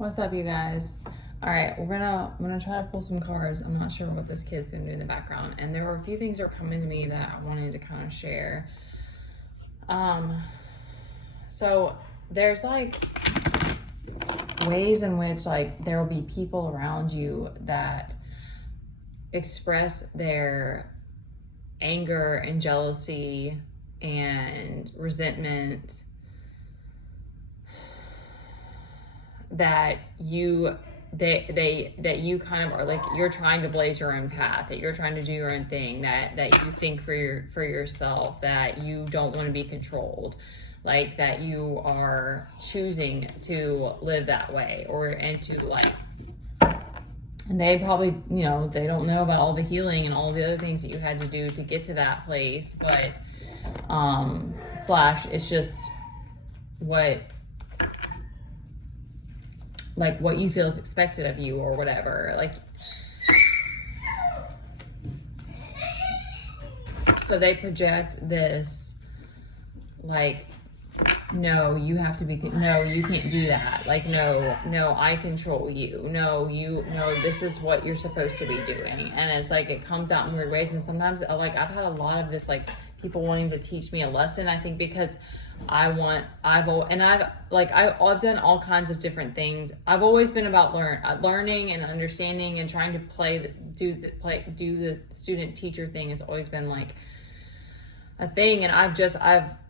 What's up, you guys? All right, I'm gonna try to pull some cards. I'm not sure what this kid's gonna do in the background, and there were a few things that are coming to me that I wanted to kind of share. So there's like ways in which like there will be people around you that express their anger and jealousy and resentment that you kind of are like, you're trying to blaze your own path, that you're trying to do your own thing, that you think for yourself, that you don't want to be controlled, like that you are choosing to live that way, and they probably, they don't know about all the healing and all the other things that you had to do to get to that place, but it's just what you feel is expected of you or whatever. So they project this, no, you have to be, no, you can't do that. No, I control you. No, this is what you're supposed to be doing. And it's it comes out in weird ways. And sometimes I've had a lot of this, people wanting to teach me a lesson, I think, because I've done all kinds of different things. I've always been about learning and understanding and trying to do the student teacher thing has always been a thing. And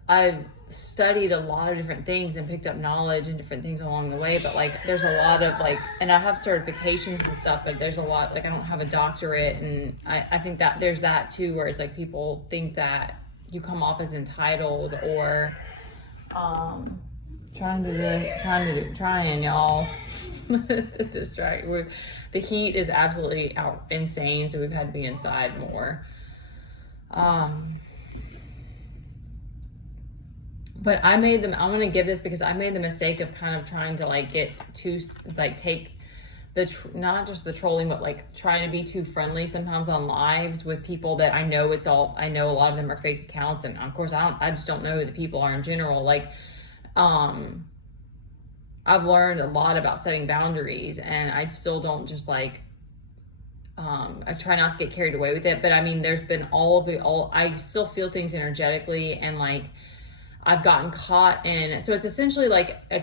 I've studied a lot of different things and picked up knowledge and different things along the way. But there's a lot of and I have certifications and stuff, but there's a lot, I don't have a doctorate. And I think that there's that too, where it's people think that you come off as entitled or, trying, y'all. It's just right. The heat is absolutely insane, so we've had to be inside more. But I'm going to give this because I made the mistake of kind of trying to get too, take not just the trolling, but trying to be too friendly sometimes on lives with people that I know a lot of them are fake accounts. And of course I just don't know who the people are in general. I've learned a lot about setting boundaries, and I still don't just I try not to get carried away with it. But I mean, there's been I still feel things energetically, and I've gotten caught in, so it's essentially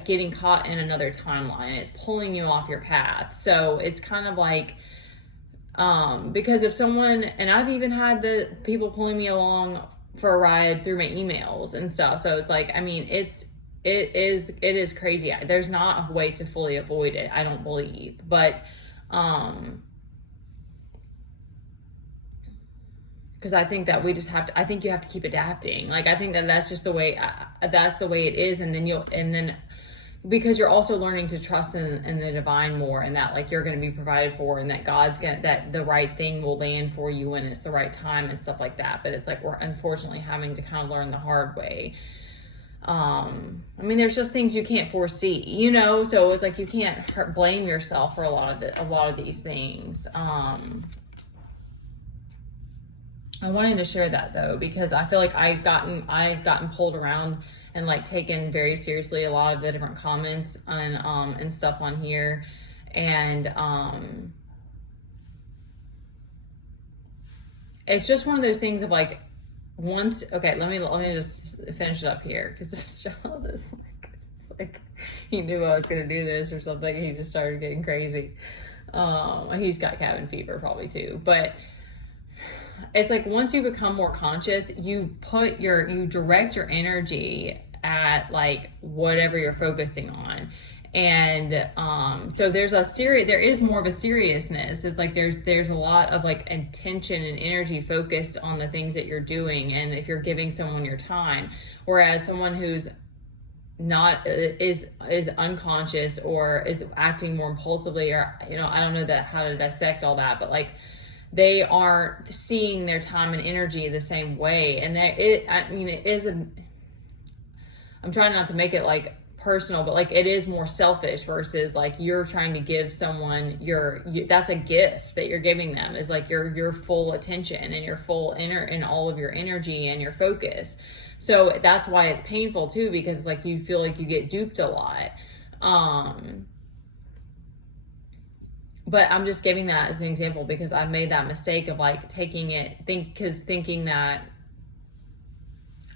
getting caught in another timeline. It's pulling you off your path. So it's kind of because if someone, and I've even had the people pulling me along for a ride through my emails and stuff. So it's it is crazy. There's not a way to fully avoid it, I don't believe. But, because I think that I think you have to keep adapting. I think that's just the way, that's the way it is. And then because you're also learning to trust in the divine more, and that you're going to be provided for, and that that the right thing will land for you when it's the right time and stuff like that. But it's we're unfortunately having to kind of learn the hard way. I mean, there's just things you can't foresee, so it's you can't blame yourself for a lot of these things. I wanted to share that though, because I feel I've gotten pulled around and taken very seriously a lot of the different comments and stuff on here. And, it's just one of those things of okay, let me just finish it up here. Cause this child is he knew I was going to do this or something. He just started getting crazy. He's got cabin fever probably too, but it's once you become more conscious, you direct your energy at whatever you're focusing on. And so there is more of a seriousness. It's there's a lot of intention and energy focused on the things that you're doing, and if you're giving someone your time. Whereas someone who's not is unconscious or is acting more impulsively, or I don't know how to dissect all that, but they aren't seeing their time and energy the same way. And I'm trying not to make it personal, but it is more selfish versus you're trying to give someone that's a gift that you're giving them, is your full attention and your full and all of your energy and your focus. So that's why it's painful too, because you feel you get duped a lot. but I'm just giving that as an example because I made that mistake of like thinking that,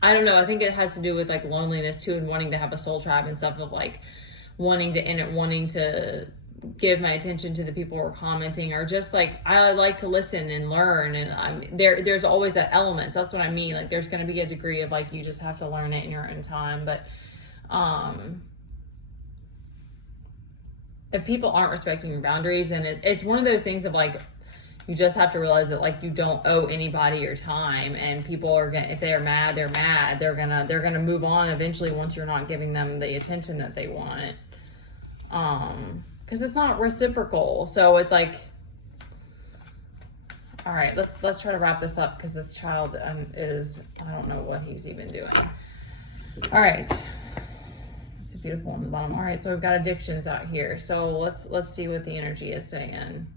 I don't know, I think it has to do with like loneliness too, and wanting to have a soul tribe and stuff, of like wanting to give my attention to the people who are commenting, or just like, I like to listen and learn, and there's always that element. So that's what I mean. Like there's going to be a degree of like, you just have to learn it in your own time. But if people aren't respecting your boundaries, then it's one of those things of like, you just have to realize that like, you don't owe anybody your time, and people are gonna, if they are mad, they're mad. They're gonna move on eventually once you're not giving them the attention that they want. Because it's not reciprocal. So it's like, all right, let's try to wrap this up, because this child is, I don't know what he's even doing. All right. It's a beautiful one at the bottom. All right, so we've got addictions out here. So let's see what the energy is saying.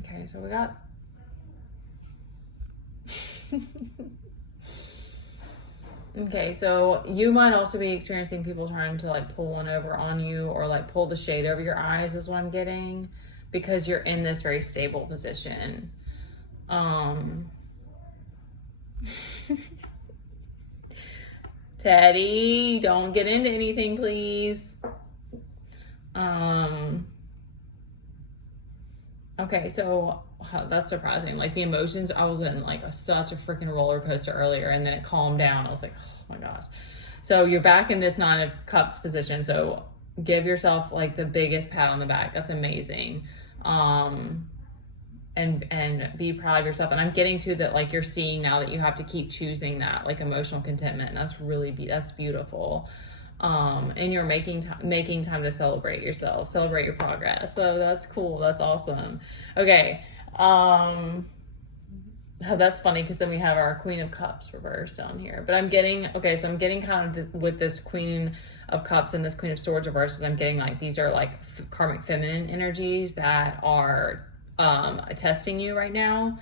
Okay, so we got okay, so you might also be experiencing people trying to like pull one over on you, or like pull the shade over your eyes is what I'm getting, because you're in this very stable position. Teddy, don't get into anything, please. Okay, so that's surprising. Like the emotions, I was in like such a freaking roller coaster earlier, and then it calmed down. I was like, oh my gosh. So you're back in this 9 of Cups position. So give yourself like the biggest pat on the back. That's amazing. And be proud of yourself. And I'm getting to that, like you're seeing now that you have to keep choosing that like emotional contentment. And that's beautiful. And you're making time to celebrate yourself, celebrate your progress. So that's cool. That's awesome. Okay. Oh, that's funny, because then we have our Queen of Cups reversed down here. But I'm getting, okay, so I'm getting kind of with this Queen of Cups and this Queen of Swords reversed, I'm getting like, these are like karmic feminine energies that are testing you right now.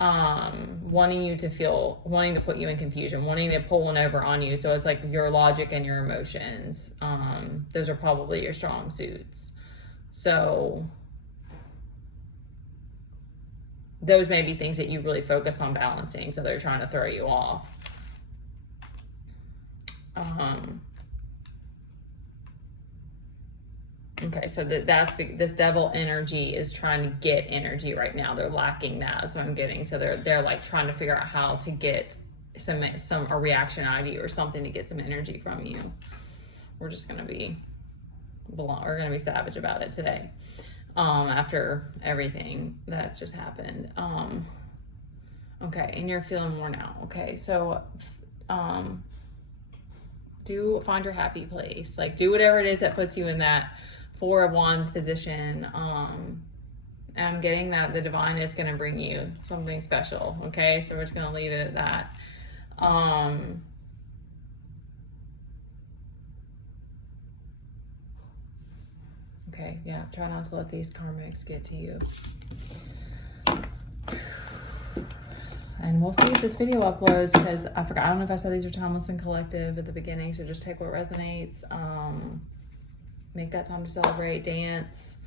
Wanting to put you in confusion, wanting to pull one over on you. So it's like your logic and your emotions. Those are probably your strong suits. So those may be things that you really focus on balancing. So they're trying to throw you off. Okay, so this devil energy is trying to get energy right now. They're lacking that, is what I'm getting. So they're like trying to figure out how to get a reaction out of you, or something to get some energy from you. We're just gonna be savage about it today. After everything that just happened. Okay, and you're feeling worn out. Okay, so find your happy place. Like do whatever it is that puts you in that 4 of Wands position. I'm getting that the divine is going to bring you something special. Okay, so we're just going to leave it at that. Okay, yeah, try not to let these karmics get to you. And we'll see if this video uploads, because I forgot, I don't know if I said these are timeless and collective at the beginning, so just take what resonates. Make that time to celebrate, dance.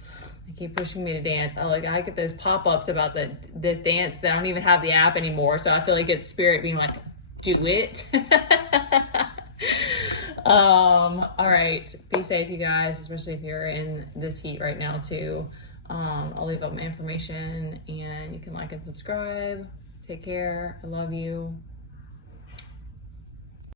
They keep pushing me to dance. I get those pop-ups about this dance that I don't even have the app anymore, so I feel like it's spirit being like, do it. All right, be safe, you guys, especially if you're in this heat right now too. I'll leave up my information, and you can like and subscribe. Take care. I love you.